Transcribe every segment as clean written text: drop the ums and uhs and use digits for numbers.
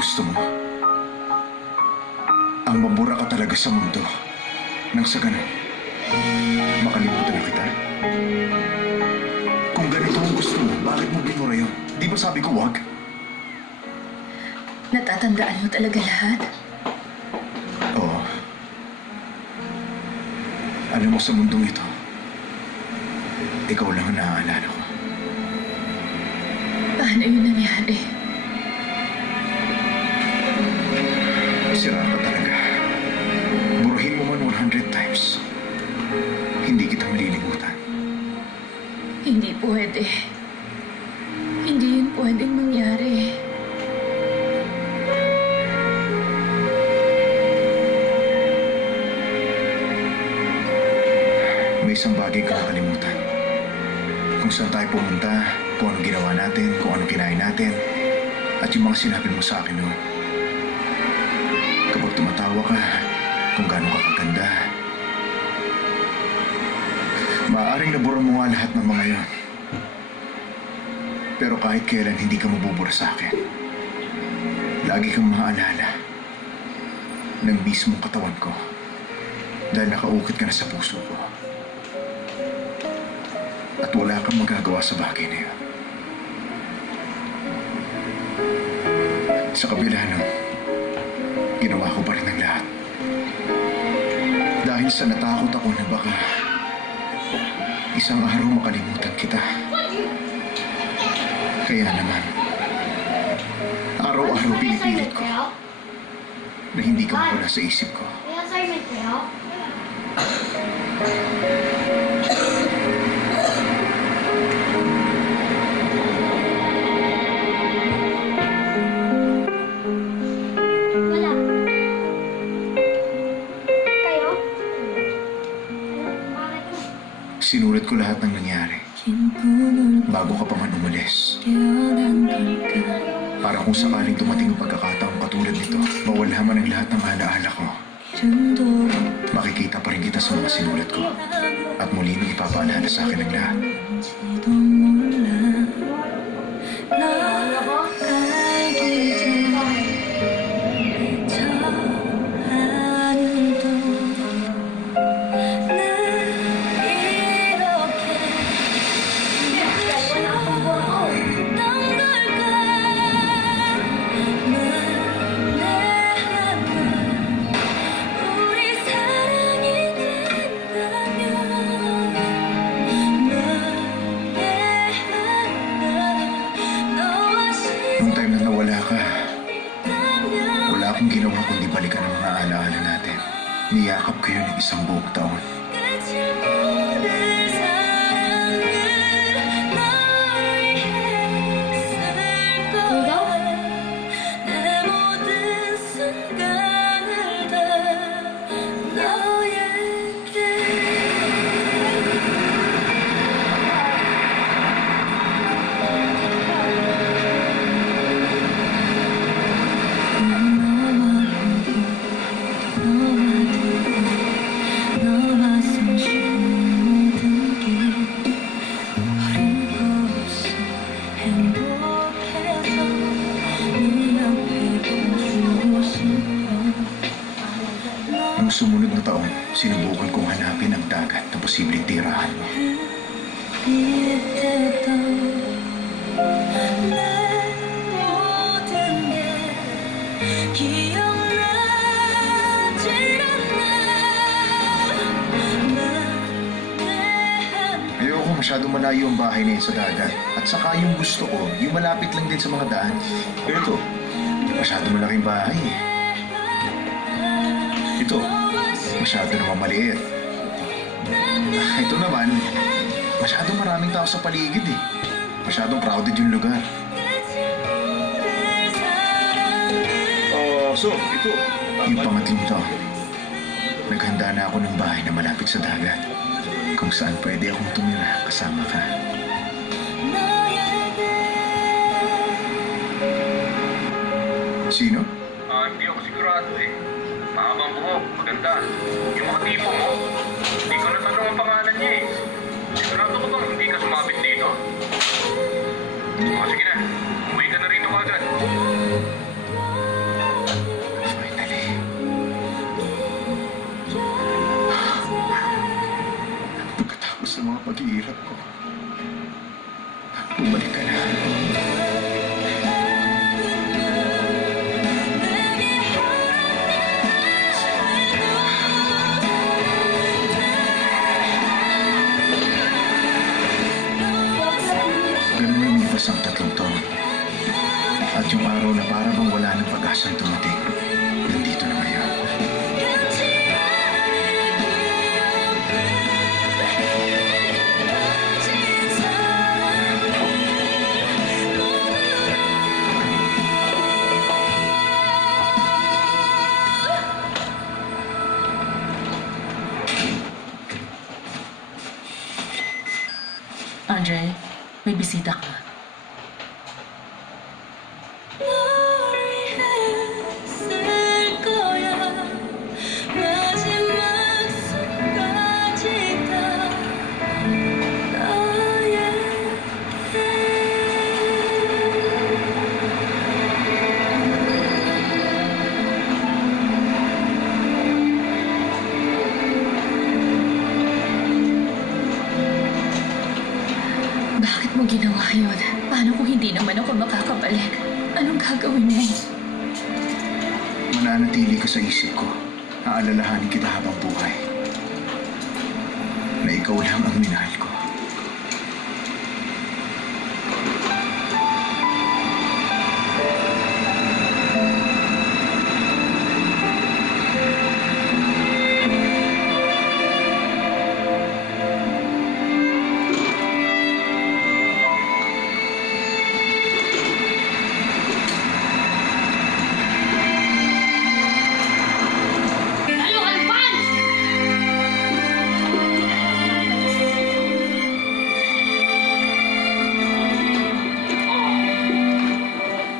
gusto mo. Ang mabura ka talaga sa mundo. Nang sa ganun, makalimutan na kita. Kung ganito ang gusto mo, bakit mo binura yun? Di ba sabi ko wag? Natatandaan mo talaga lahat? Oo. Alam mo, sa mundong ito, ikaw lang ang naaalala ko. Paano yun nangyari? Sira ka talaga. Buruhin mo man 100 times. Hindi kita malilimutan. Hindi pwede. Hindi yun pwedeng mangyari. May isang bagay ka nakalimutan. Kung saan tayo pumunta, kung anong ginawa natin, kung anong kinain natin, at yung mga sinabi mo sa akin noon. Kapag tumatawa ka, kung gaano ka kaganda. Maaaring nabura mo nga lahat ng mga yon. Pero kahit kailan hindi ka mabubura sa akin. Lagi kang maaalala ng mismong katawan ko dahil nakaukit ka na sa puso ko. At wala kang magagawa sa bagay na yun. Sa kabila nun, ginawa ko pa rin ang lahat. Dahil sa natakot ako na baka isang araw makalimutan kita. Kaya naman, araw-araw pinipilit ko na hindi ka mawala sa isip ko. Sinulat ko lahat ng nangyari bago ka pa man umalis. Para kung sakaling dumating ang pagkakataong katulad nito, mawala man ang lahat ng alaala ko. Makikita pa rin kita sa mga sinulat ko at muli nang ipapaalala sa akin ang lahat. Nung time na nawala ka, wala akong ginawa kundi balikan ang mga alaala natin. Niyakap kayo ng isang buong taon. Nung sumunod na taon, sinubukan kong hanapin ang dagat na posibleng tirahan mo. Ayoko masyadong malayo ang bahay na yun sa dagat. At saka yung gusto ko, yung malapit lang din sa mga daan. Pero ito, hindi masyadong malaking bahay eh. Ito, masyado naman maliit. Ito naman, masyadong maraming tao sa paligid eh. Masyadong crowded yung lugar. So, ito. Yung pangatlong taon, naghanda na ako ng bahay na malapit sa dagat. Kung saan pwede akong tumira kasama ka. Sino? Hindi ako sigurado eh. Mahabang buhok, maganda. Yung mga tipo mo, hindi ko natanong ang pangalan niya eh. Sigurado ko bang hindi ka sumabit dito? O sige na, umuwi ka na rito agad. para bang wala ng pag-asang tumating. Nandito na ngayon. Andre, may bisita ka. Bakit mo ginawa yun? Paano kung hindi naman ako makakabalik? Anong gagawin mo? Mananatili ka sa isip ko. Aalalahanin kita habang buhay. Na ikaw lang ang minahal ko.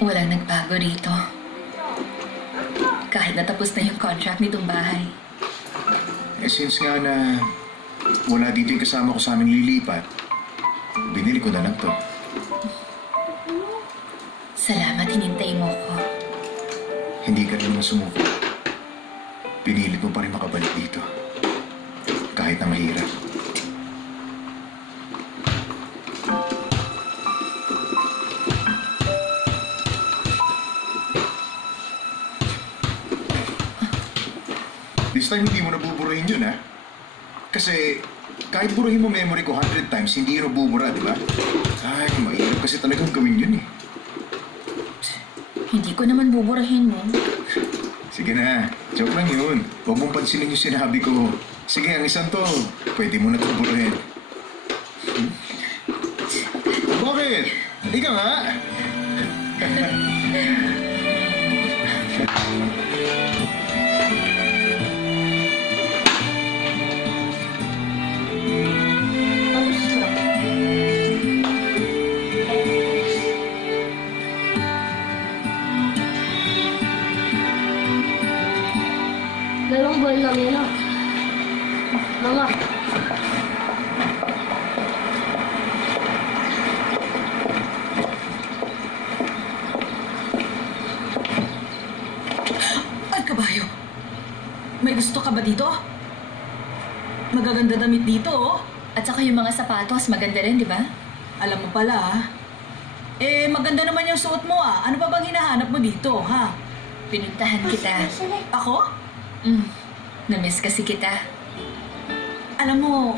Walang nagbago rito. Kahit natapos na yung contract nitong bahay. Since nga na wala dito yung kasama ko sa aming lilipat, binili ko na lang to. Salamat, hinintay mo ko. Hindi ka naman sumuko. Pinilit mo pa rin makabalik dito. Kahit na mahirap. This time, hindi mo nabuburahin yun, ha? Kasi, kahit burahin mo memory ko 100 times, hindi yun nabubura, di ba? Ay, mahirap kasi talagang gawin yun, eh. Hindi ko naman buburahin mo. Sige na, joke lang yun. Huwag mong pansinin yung sinabi ko. Sige, ang isang to, pwede mo na itong burahin. Bakit? Hindi ka nga. Dalawang buwan lang yun, ah. Mama. Ay, kabayo. May gusto ka ba dito? Magaganda damit dito, oh. At saka yung mga sapatos, maganda rin, di ba? Alam mo pala, ah. Maganda naman yung suot mo, ah. Ano pa bang hinahanap mo dito, ha? Pinuntahan kita. Ako? Na-miss kasi kita. Alam mo,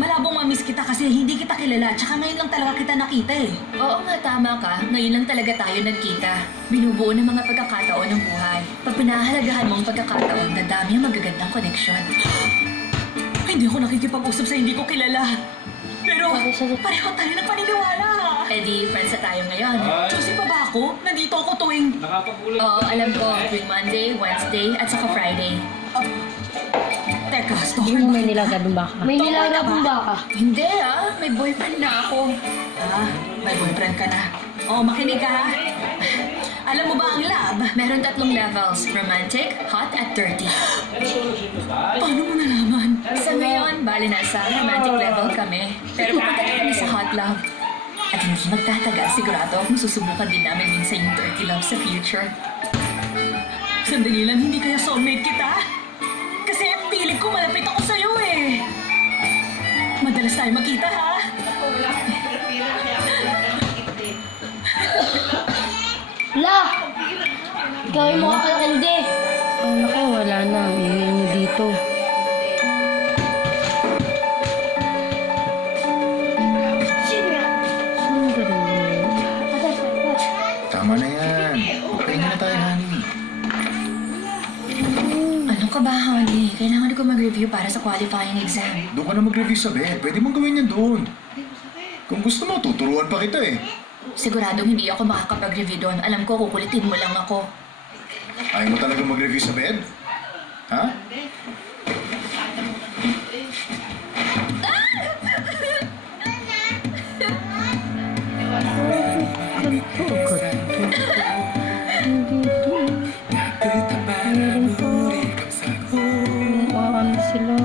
malabong ma-miss kita kasi hindi kita kilala. Tsaka ngayon lang talaga kita nakita eh. Oo nga, tama ka. Ngayon lang talaga tayo nagkita. Binubuo ng mga pagkakataon ng buhay. Pag pinahalagahan mo ang pagkakataon, dadami ang magagandang koneksyon. Hindi ako nakikipag-usap sa hindi ko kilala. Pero pareho tayo ng paniniwala. Eh di, friends na tayo ngayon. Choosy pa ba ako? Nandito ako tuwing... Oo, alam ko. Tuwing Monday, Wednesday, at saka Friday. Teka, stalker Hindi mo ba may kita? nilagabong baka. May nilagabong baka. Hindi may boyfriend na ako. May boyfriend ka na. Makinig ka ha. Alam mo ba ang lab? Meron 3 levels. Romantic, hot, at 30. Paano mo nalaman? Sa ngayon, bali nasa romantic level kami. Pero pupunta na kami sa hot love. At hindi magtatagal, sigurado akong susubukan din namin minsan yung 30 love sa future. Sandali lang, hindi kaya soulmate kita? Kasi ang piling ko malapit ako sa'yo eh. Madalas tayo magkita ha? La! Ikaw yung mukha kalakindi. Oh, naku, wala na. Ingay mo dito. Sino ba rin? Tama na yan. Okay tayo, honey. Ano ka ba, honey? Kailangan ko mag-review para sa qualifying exam. Doon ka na mag-review sa bed. Pwede mong gawin yan doon. Kung gusto mo, tuturuan pa kita eh. Siguradong hindi ako makakapag-review doon. Alam ko, kukulitin mo lang ako. Ayaw mo talaga mag-review sa bed? Ha? Sila.